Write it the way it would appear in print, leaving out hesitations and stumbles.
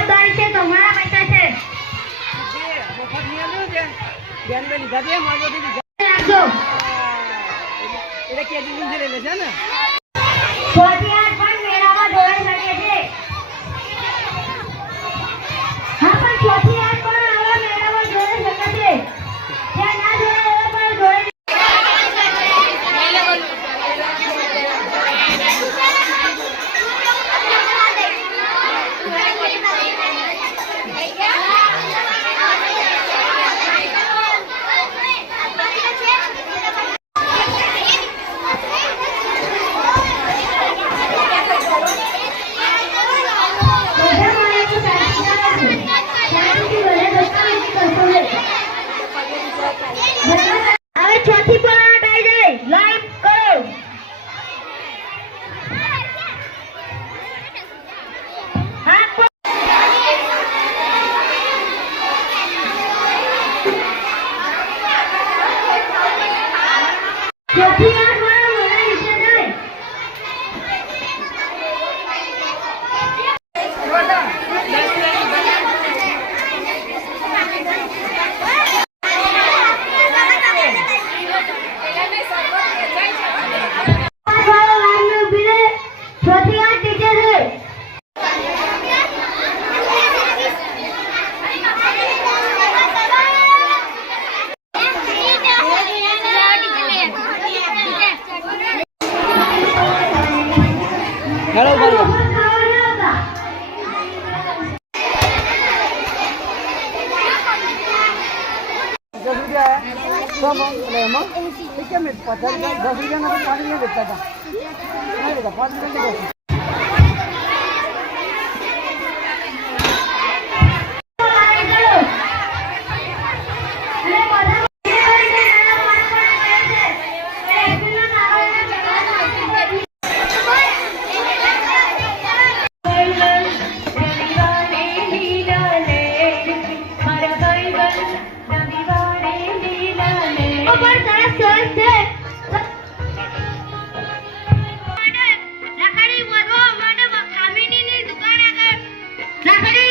જવાબદારી છે, તમારા પૈસા છે. મફત નહીં આવ્યો છે બેન બે લીધા છે મારવાથી લીધા રાખજો. એટલે કે દીદી લઈ લેશે ને 6 થી 8 પણ મેળામાં જોડાઈ શકે છે. હા, પણ 6 થી 8 પણ આવા મેળામાં જોડાઈ શકે છે. જ્યાં ના જોડાય એવા પણ જોડાઈ હવે 6 થી પણ 8 આવી જાય. લાઈવ કરો. હા, 6 થી 8 વાળા મને વિશે જાય. હેલો બોલો રાખડી